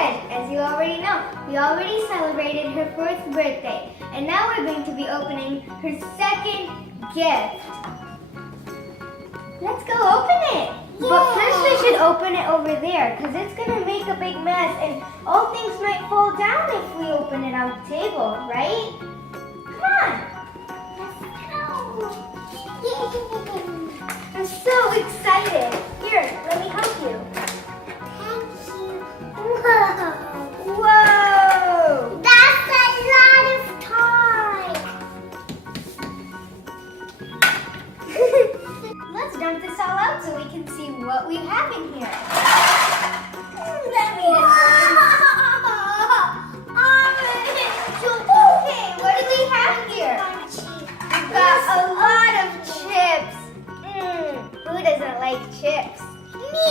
Sag, as you already know, we already celebrated her 4th birthday. And now we're going to be opening her 2nd gift. Let's go open it. Yeah. But first we should open it over there because it's going to make a big mess and all things might fall down if we open it on the table, right? Come on. Let's go. I'm so excited. Here, let me help you. Thank you. Whoa. Whoa. That's a lot of toys. Let's dump this all out so we can see what we have in here. Let me Okay, what do we have here? We've got a lot of chips. Who doesn't like chips? Me.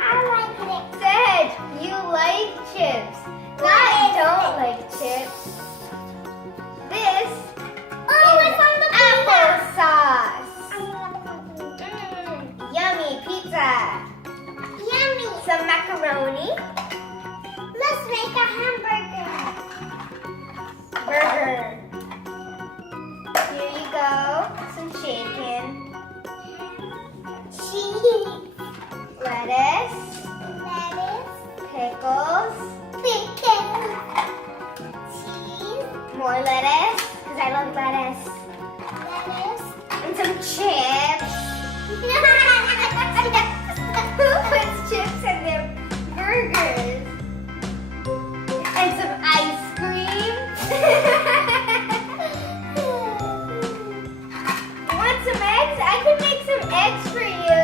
I like it. Sag, you like chips. I don't like chips. This is applesauce. Yummy pizza. Yummy. Some macaroni. Let's make a hamburger. Burger. Here you go. Some chicken. Cheese. Lettuce. Lettuce. Pickles. Pickles. Cheese. More lettuce, because I love lettuce. Lettuce. And some chips. Who puts chips in their burgers? And some ice cream. Want some eggs? I can make some eggs for you.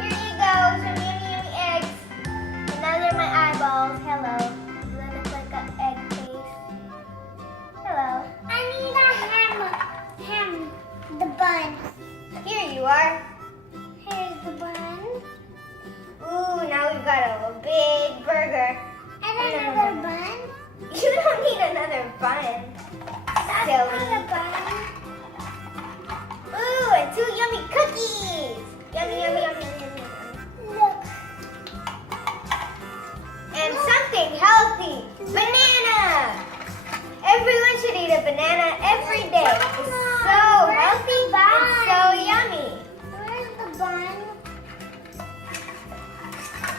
Here you go, some yummy eggs. And now they're my eyeballs. Hello. Does that look like an egg face? Hello. I need a ham. The bun. Here you are. Here's the bun. Ooh, now we've got a big burger. And another bun. You don't need another bun. That's Silly. not a bun. Ooh, and 2 yummy cookies. Yummy, yummy, yummy, yummy, yummy. Look. And something healthy. Banana. Everyone should eat a banana every day. It's so healthy and so yummy. Where's the bun?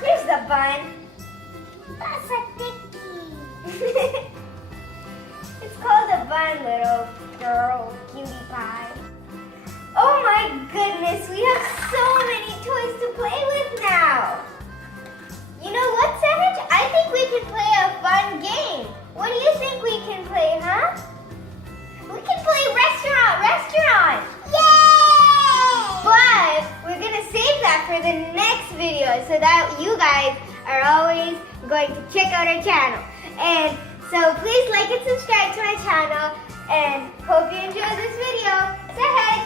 Here's the bun. That's a sticky. It's called a bun, little girl, cutie pie. Oh my goodness, we have so many toys to play with now. You know what, Sag? I think we can play a fun game. What do you think we can play, huh? We can play restaurant. Yay! But we're going to save that for the next video so that you guys are always going to check out our channel. And so please like and subscribe to my channel and hope you enjoyed this video. Say hi.